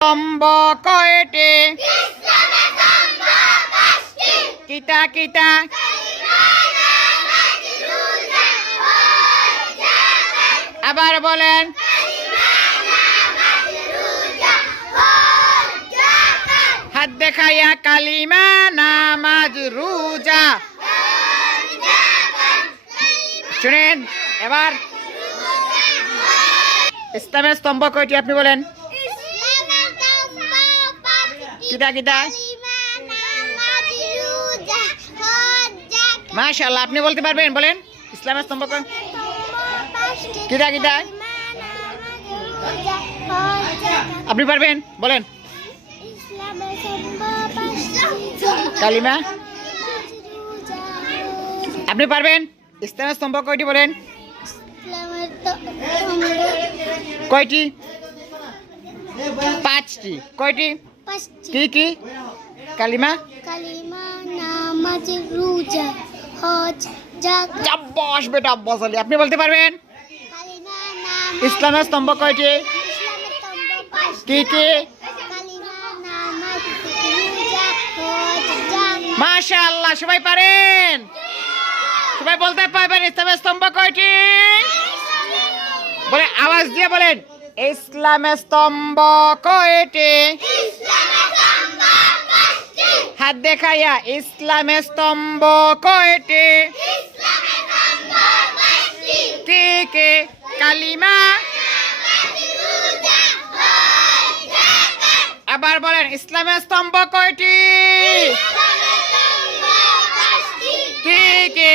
স্তম্ভ কয়টি? কিতা কিতা? আবার বলেন। হাত দেখাইয়া কালিমা নামাজ রোজা। শুনেন এবার ইসলামের স্তম্ভ কয়টি আপনি বলেন। কিতা কিতা? মাশাআল্লাহ, আপনি বলতে পারবেন, বলেন ইসলামের স্তম্ভ কিতা কিতা? আপনি পারবেন, বলেন। কালিমা। আপনি পারবেন। ইসলামের স্তম্ভ কয়টি বলেন। কয়টি? 5টি। কয়টি? কি কি? কালিমা, কালিমা, নামাজ, রোজা, হজ, যাকাত। শাবাশ বেটা, আব্বাস আলী, আপনি বলতে পারবেন। কালিমা, নামাজ, ইসলামের স্তম্ভ কয়টি? ইসলামের স্তম্ভ 5টি। কি কি? কালিমা, নামাজ, রোজা, হজ, যাকাত। মাশাআল্লাহ, সবাই পারেন। সবাই বলতে পারবেন ইসলামের স্তম্ভ কয়টি? বলে আওয়াজ দিয়ে বলেন, ইসলামের স্তম্ভ কয়টি? হাত দেখাইয়া ইসলামের স্তম্ভ কয়টি? কি কি? কালিমা। আবার বলেন, ইসলামের স্তম্ভ কয়টি? কি কি?